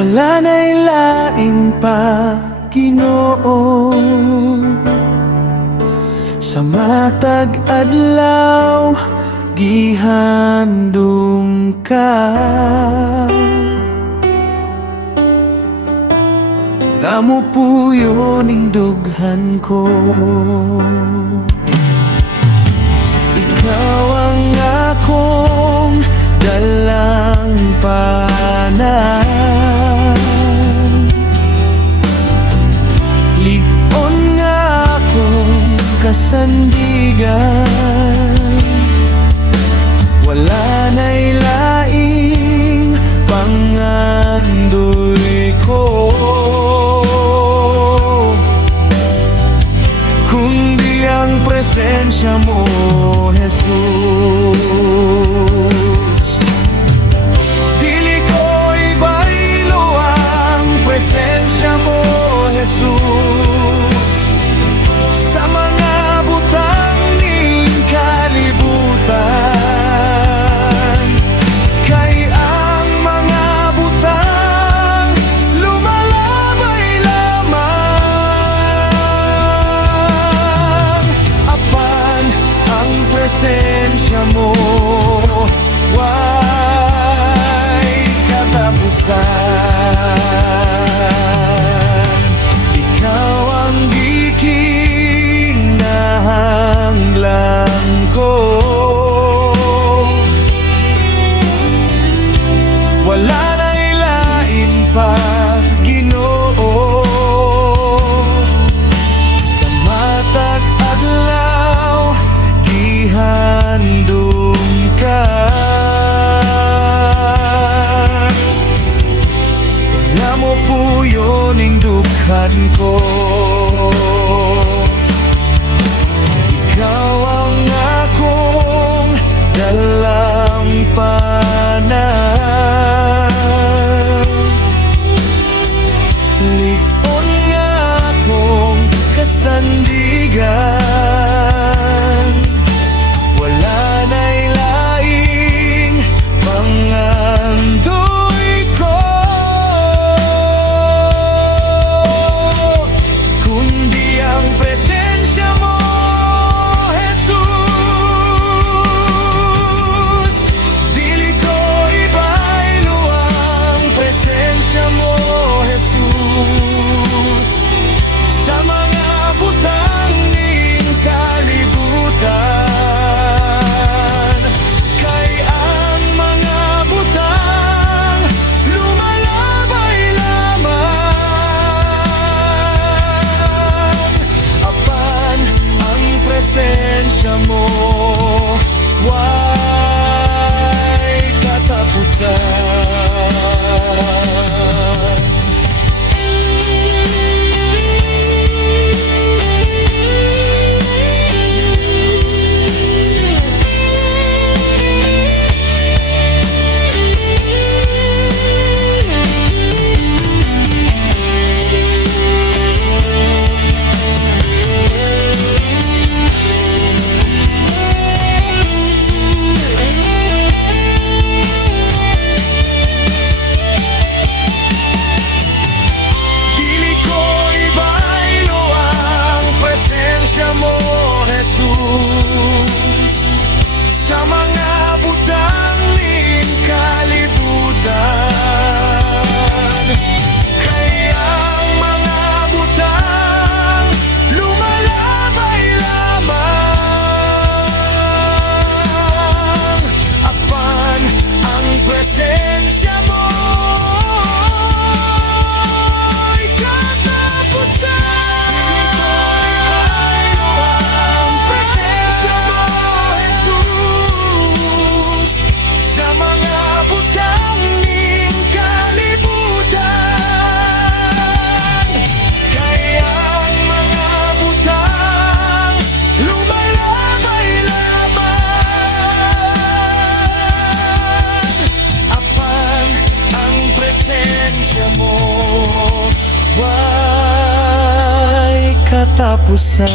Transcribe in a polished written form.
Wala na'y laing pa, Ginoo, sa matag adlaw gihandom ka. Damo puyo ning dughan ko, ikaw ang akong dalang panay. Ligon nga akong kasandigan, wala na'y laing pangandoy ko, kundi ang presensya mo, Jesus. Dili ko ibaylo ang presensya mo, Jesus, sa mga butang ning kalibutan. Kay ang mga butang lumalabay lamang, apan ang presensya mo way katapusan. Ikaw ang gikinahanglan ko, wala na'y lain pa, Ginoo, sa matag adlaw gihandom ka. Namo puyo ning dughan ko, ikaw ang akong dalang panay. Ligon nga akong kasandigan, wala na'y laing pangandoy ko, kundi ang presensya mo, Jesus. Dili ko ibaylo ang presensya mo, Jesus, sa mga butang ning kalibutan. Kay ang mga butang lumalabay lamang, apan ang presensya mo way katapusan. Dili ko ibaylo ang presensya mo, Jesus, sa mga butang ning kalibutan. Kay ang mga butang lumalabay lamang, apan ang presensya mo ay katapusan. Ang presensya mo, Jesus, sa mga butang ning kalibutan. Kay ang mga butang lumalabay lamang, apan ang presensya mo way katapusan.